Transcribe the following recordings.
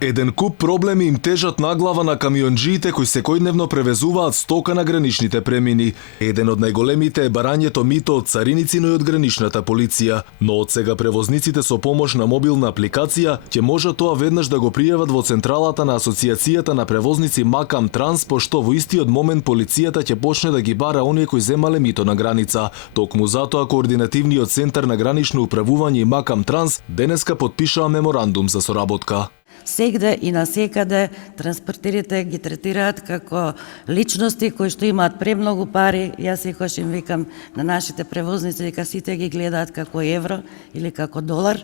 Еден куп проблеми им тежат на глава на камионџиите кои секојдневно превезуваат стока на граничните премини. Еден од најголемите е барањето мито од цариници, но и од граничната полиција. Но од сега превозниците со помош на мобилна апликација ќе можат тоа веднаш да го пријават во централата на Асоциацијата на превозници Макам Транс, пошто во истиот момент полицијата ќе почне да ги бара оние кои земале мито на граница. Токму затоа координативниот центар на гранично управување и Макам Транс денеска потпишаа меморандум за соработка. Сегде и насекаде транспортерите ги третираат како личности кои што имаат премногу пари. Јас секогаш им викам на нашите превозници дека сите ги гледаат како евро или како долар,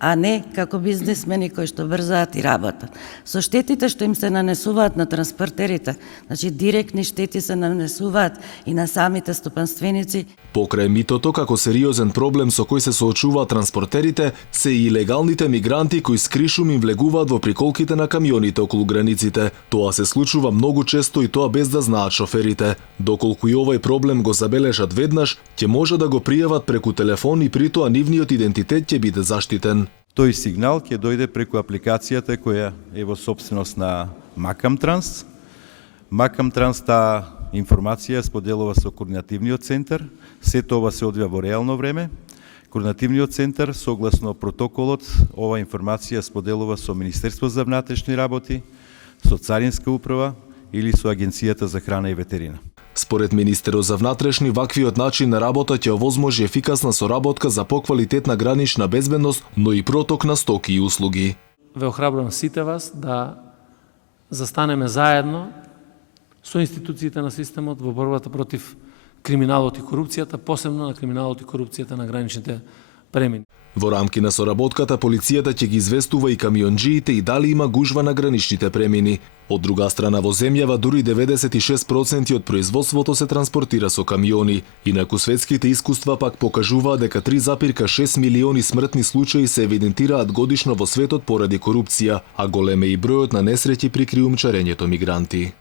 а не како бизнесмени кои што брзаат и работат. Со штетите што им се нанесуваат на транспортерите, значи директни штети се нанесуваат и на самите стопанственици. Покрај митото како сериозен проблем со кој се соочуваат транспортерите, се и илегалните мигранти кои скришум им влегуваат во приколките на камионите околу границите. Тоа се случува многу често и тоа без да знаат шоферите. Доколку и овој проблем го забележат веднаш, ќе може да го пријават преку телефон и притоа нивниот идентитет ќе биде заштитен. Тој сигнал ќе дојде преку апликацијата која е во собственост на Макам Транс. Макам Транс таа информација споделува со координативниот центар. Се тоа се одвива во реално време. Координативниот центар, согласно протоколот, ова информација споделува со Министерство за внатрешни работи, со Царинска управа или со Агенцијата за храна и ветерина. Според Министерот за внатрешни, ваквиот начин на работа ќе овозможи ефикасна соработка за поквалитетна гранична безбедност, но и проток на стоки и услуги. Ве охрабрувам сите вас да застанеме заедно со институциите на системот во борбата против криминалот и корупцијата, посебно на криминалот и корупцијата на граничните премини. Во рамки на соработката, полицијата ќе ги известува и камионџиите и дали има гужва на граничните премини. Од друга страна, во земјава дури 96% од производството се транспортира со камиони. Инаку светските искуства пак покажуваат дека 3,6 милиони смртни случаи се евидентираат годишно во светот поради корупција, а голем е и бројот на несреќи при криумчарењето мигранти.